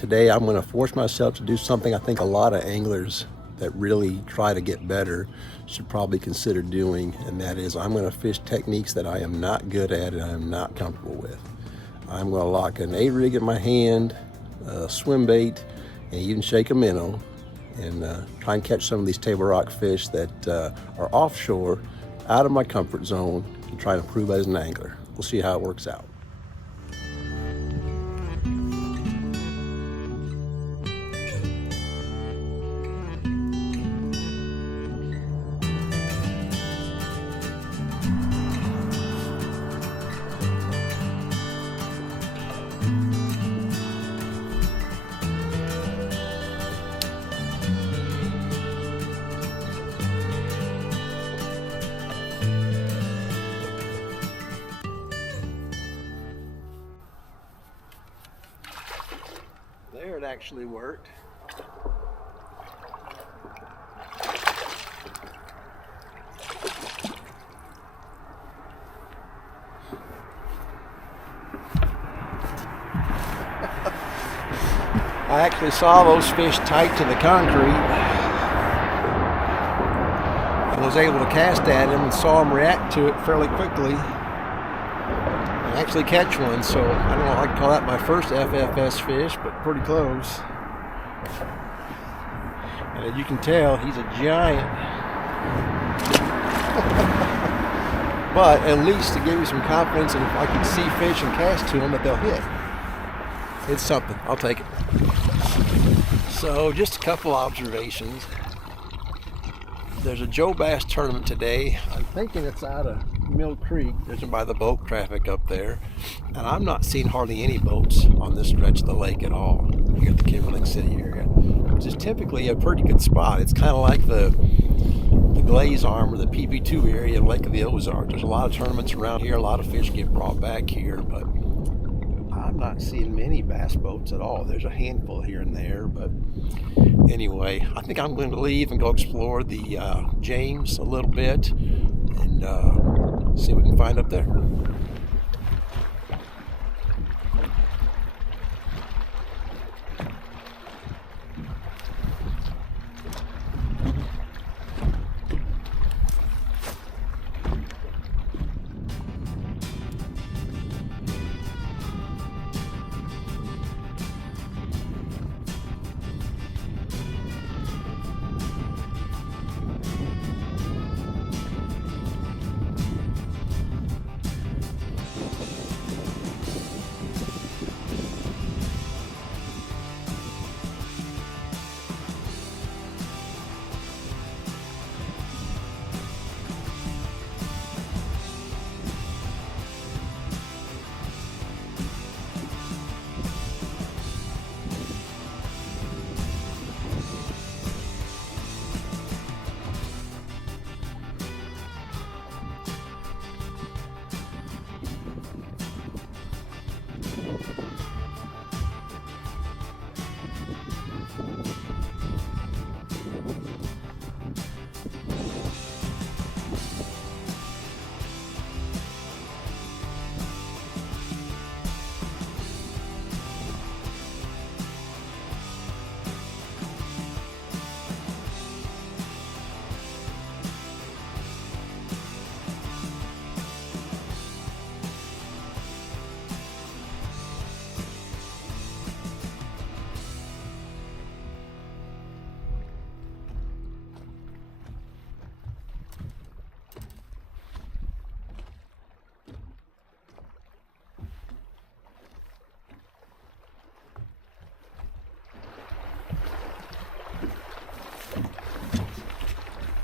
Today I'm going to force myself to do something I think a lot of anglers that really try to get better should probably consider doing, and that is I'm going to fish techniques that I am not good at and I am not comfortable with. I'm going to lock an A-rig in my hand, swim bait, and even shake a minnow, and try and catch some of these table rock fish that are offshore, out of my comfort zone, and try to improve as an angler. We'll see how it works out. There, it actually worked. I actually saw those fish tight to the concrete. I was able to cast at them and saw them react to it fairly quickly. Actually catch one, so I don't know if I can call that my first FFS fish, but pretty close. And as you can tell, he's a giant. But at least to give you some confidence, and if I can see fish and cast to them, that they'll hit. It's something. I'll take it. So just a couple observations. There's a Joe Bass tournament today. I'm thinking it's out of Mill Creek, judging by the boat traffic up there, and I'm not seeing hardly any boats on this stretch of the lake at all here at the Kimberling City area, which is typically a pretty good spot. It's kind of like the Glaze Arm or the PP2 area, Lake of the Ozarks. There's a lot of tournaments around here, a lot of fish get brought back here, but I'm not seeing many bass boats at all. There's a handful here and there, but anyway, I think I'm going to leave and go explore the James a little bit and see what we can find up there.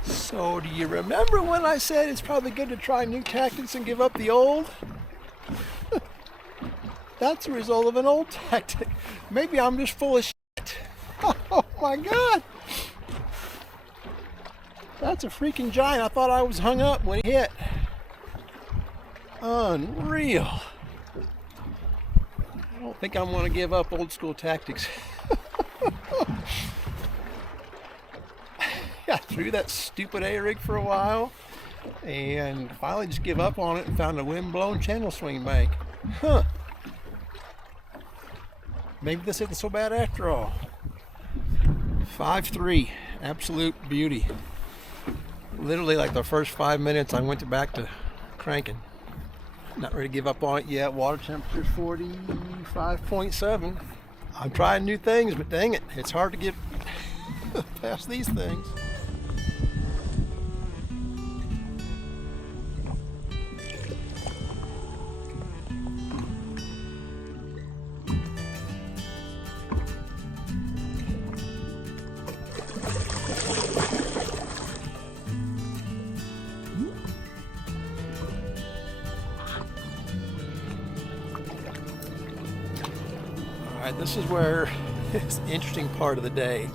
So do you remember when I said it's probably good to try new tactics and give up the old? That's the result of an old tactic. Maybe I'm just full of shit. Oh my God. That's a freaking giant. I thought I was hung up when he hit. Unreal. I don't think I'm going to give up old school tactics. I threw that stupid A-rig for a while and finally just give up on it and found a wind-blown channel swing bank. maybe this isn't so bad after all. 5-3, absolute beauty. Literally like the first 5 minutes I went back to cranking. Not ready to give up on it yet. Water temperature's 45.7. I'm trying new things, but dang it, it's hard to get past these things. This is where it's an interesting part of the day.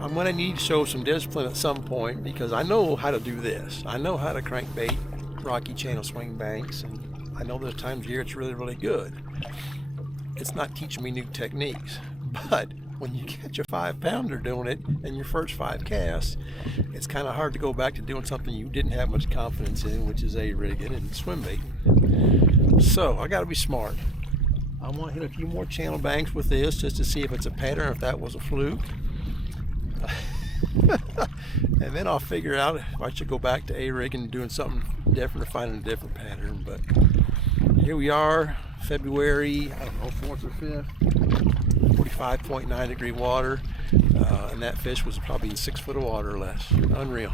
I'm going to need to show some discipline at some point because I know how to do this. I know how to crankbait rocky channel swing banks, and I know there's times of year it's really, really good. It's not teaching me new techniques, but when you catch a 5-pounder doing it in your first 5 casts, it's kind of hard to go back to doing something you didn't have much confidence in, which is A-rigging and swim baiting. So I got to be smart. I want to hit a few more channel banks with this just to see if it's a pattern, if that was a fluke. And then I'll figure out if I should go back to A-rigging and doing something different or finding a different pattern. But here we are, February, I don't know, 4th or 5th, 45.9 degree water. And that fish was probably in 6 foot of water or less. Unreal.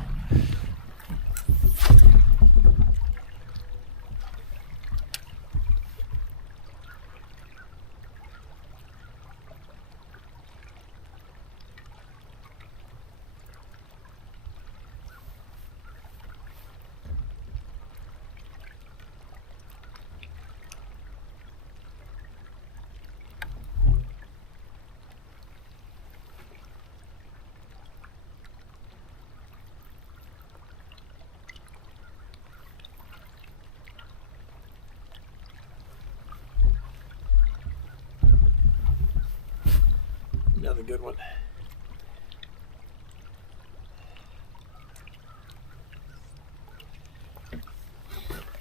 Another good one.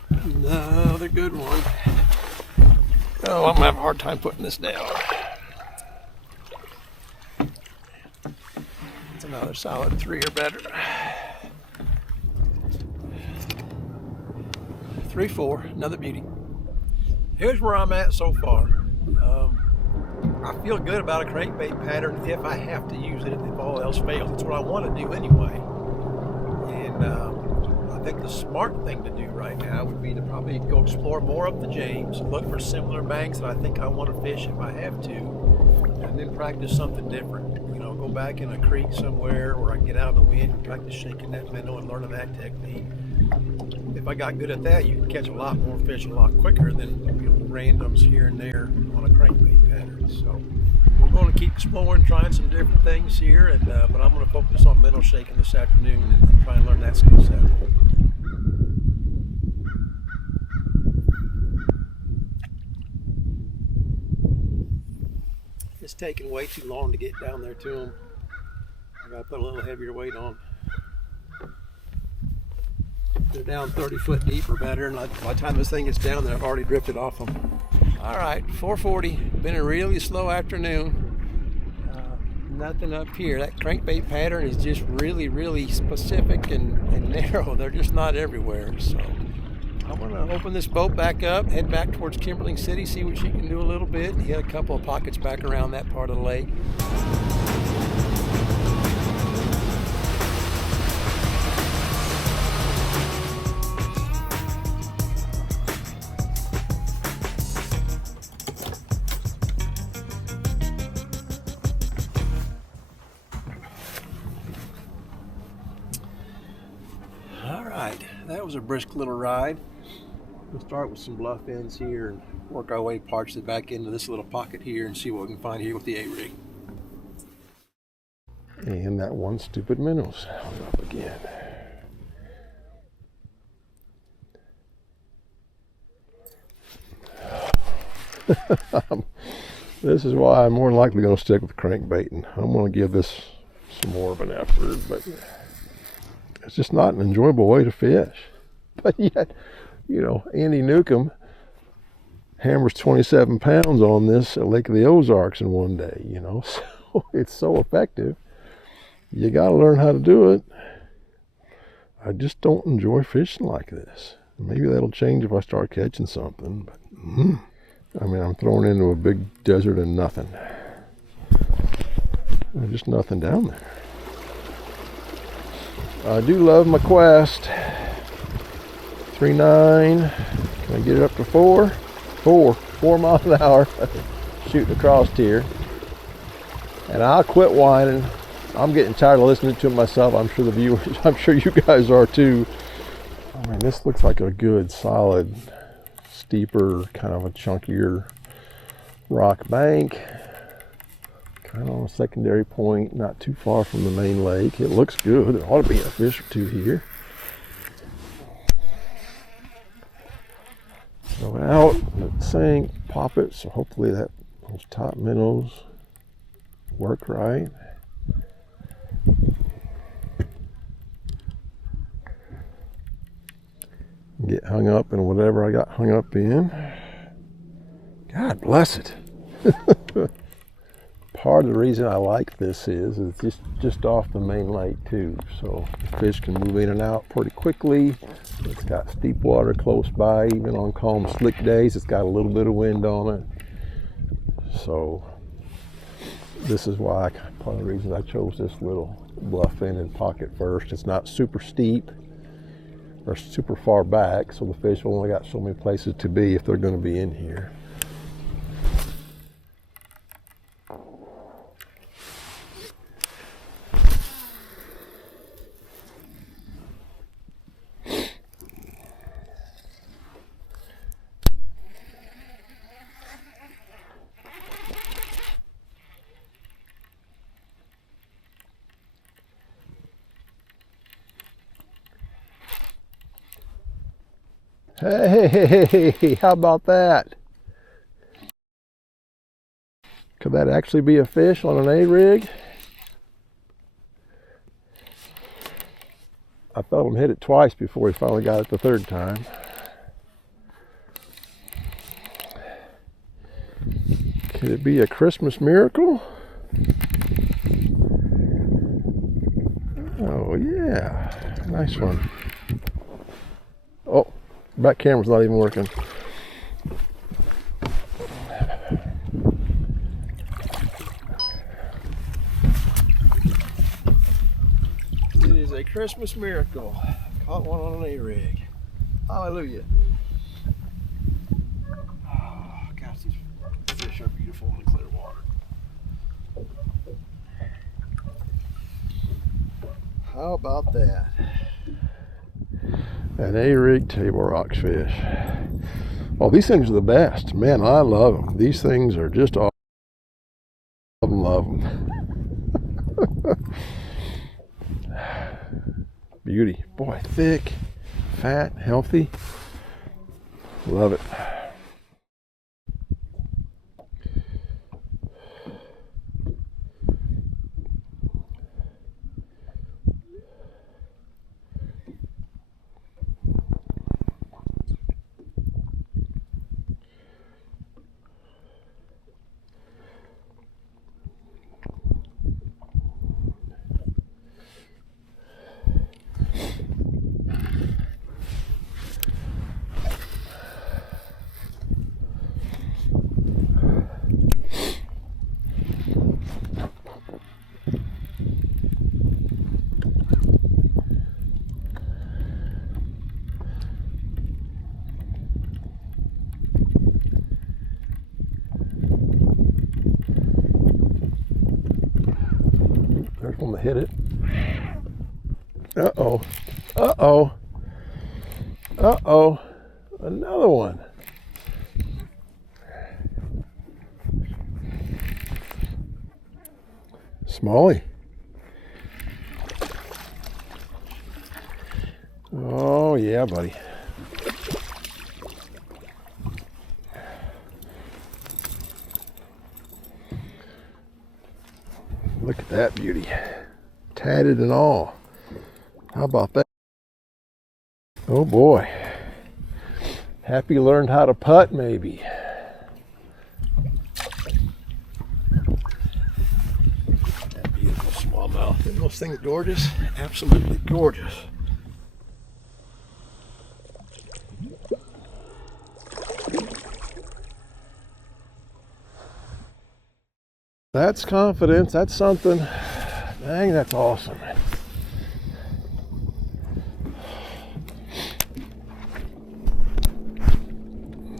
Another good one. Oh, I'm gonna have a hard time putting this down. It's another solid 3 or better. 3-4, another beauty. Here's where I'm at so far. I feel good about a crankbait pattern if I have to use it, if all else fails. It's what I want to do anyway. And I think the smart thing to do right now would be to probably go explore more up the James, look for similar banks that I think I want to fish if I have to, and then practice something different. You know, go back in a creek somewhere where I can get out in the wind and practice shaking that minnow and learning that technique. If I got good at that, you can catch a lot more fish a lot quicker than, you know, randoms here and there on a crankbait pattern. So we're going to keep exploring, trying some different things here, and but I'm going to focus on minnow shaking this afternoon and try and learn that skill set. It's taking way too long to get down there to them. I got to put a little heavier weight on. They're down 30 foot deep or better, and by the time this thing gets down there, I've already drifted off them. All right, 440. Been a really slow afternoon. Nothing up here. That crankbait pattern is just really, really specific and narrow. They're just not everywhere. So I'm gonna open this boat back up, head back towards Kimberling City, see what she can do a little bit. Hit a couple of pockets back around that part of the lake. That was a brisk little ride. We'll start with some bluff ends here and work our way partially back into this little pocket here and see what we can find here with the A-rig. And that one stupid minnow sound up again. This is why I'm more than likely going to stick with crankbaiting. I'm going to give this some more of an effort, but it's just not an enjoyable way to fish. But yet, you know, Andy Newcomb hammers 27 pounds on this at Lake of the Ozarks in one day, you know. So it's so effective. You got to learn how to do it. I just don't enjoy fishing like this. Maybe that'll change if I start catching something. But, I mean, I'm thrown into a big desert and nothing. There's just nothing down there. I do love my Quest. 3.9. Can I get it up to 4? 4 miles an hour. Shooting across here. And I'll quit whining. I'm getting tired of listening to myself. I'm sure the viewers, I'm sure you guys are too. I mean, this looks like a good, solid, steeper, kind of a chunkier rock bank. Kind of on a secondary point, not too far from the main lake. It looks good. There ought to be a fish or two here. Throw it out, let it sink, pop it. So hopefully those top minnows work right. Get hung up in whatever I got hung up in. God bless it. Part of the reason I like this is it's just off the main lake too, so the fish can move in and out pretty quickly. It's got steep water close by, even on calm, slick days. It's got a little bit of wind on it. So this is why, part of the reason I chose this little bluff end and pocket first. It's not super steep or super far back, so the fish have only got so many places to be if they're going to be in here. Hey, how about that? Could that actually be a fish on an A-rig? I felt him hit it twice before he finally got it the third time. Could it be a Christmas miracle? Oh yeah, nice one. Oh. Back camera's not even working. It is a Christmas miracle. Caught one on an A-rig. Hallelujah. Oh, gosh, these fish are beautiful in the clear water. How about that? An A-rig table rockfish. Oh, these things are the best. Man, I love them. These things are just awesome. Love them. Beauty. Boy, thick, fat, healthy. Love it. There's one that hit it. Uh-oh. Uh-oh. Uh-oh. Another one. Smallie. Oh, yeah, buddy. Look at that beauty. Tatted and all. How about that? Oh boy. Happy learned how to putt, maybe. smallmouth. Isn't those things gorgeous? Absolutely gorgeous. That's confidence. That's something. Dang, that's awesome.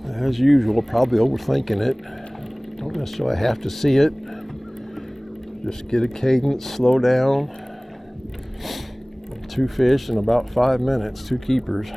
As usual, probably overthinking it. Don't necessarily have to see it. Just get a cadence, slow down. 2 fish in about 5 minutes, 2 keepers.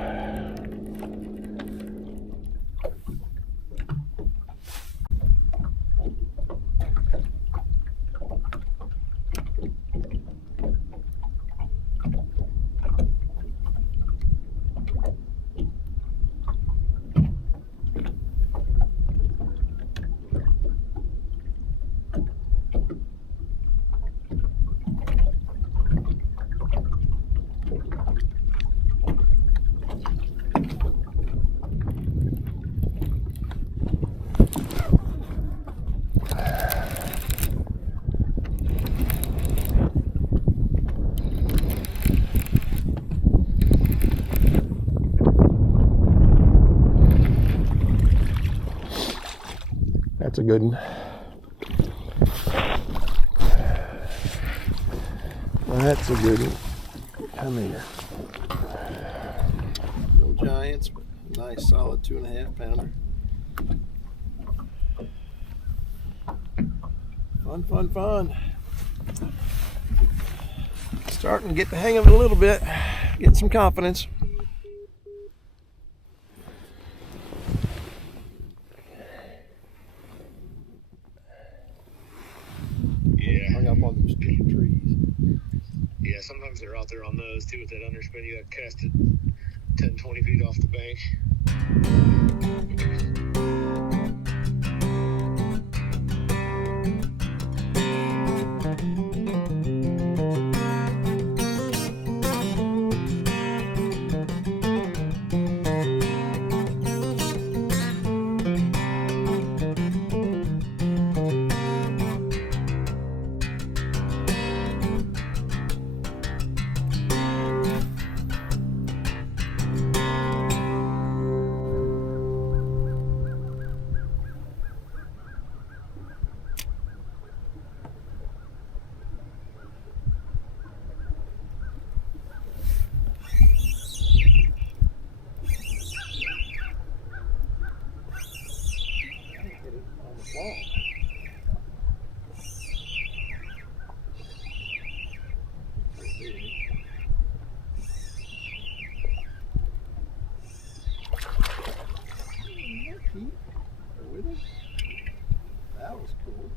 That's a good one. That's a good one. Come here. No giants, but nice solid 2.5 pounder. Fun, fun, fun. Starting to get the hang of it a little bit. Getting some confidence. Hung up on those big trees. Yeah, sometimes they're out there on those too with that underspin. You got cast it 10, 20 feet off the bank. That was cool.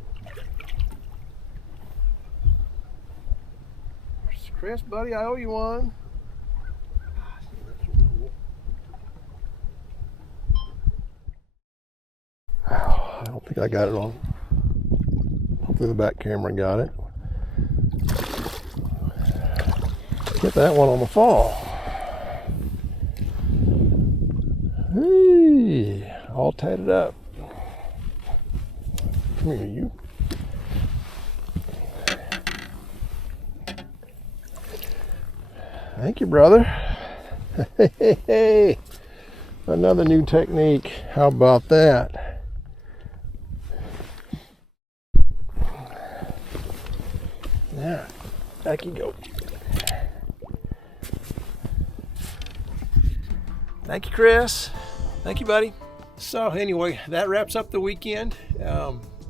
Chris, buddy, I owe you one. I don't think I got it on. Hopefully the back camera got it. Get that one on the fall. Hey, all tatted up. Come here, you. Thank you, brother. Hey, another new technique. How about that? Yeah, back you go. Thank you, Chris. Thank you, buddy. So anyway, that wraps up the weekend.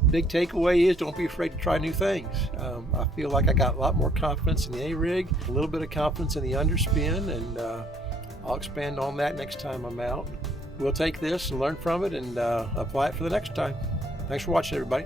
Big takeaway is don't be afraid to try new things. I feel like I got a lot more confidence in the A-rig, a little bit of confidence in the underspin, and I'll expand on that next time I'm out. We'll take this and learn from it and apply it for the next time. Thanks for watching, everybody.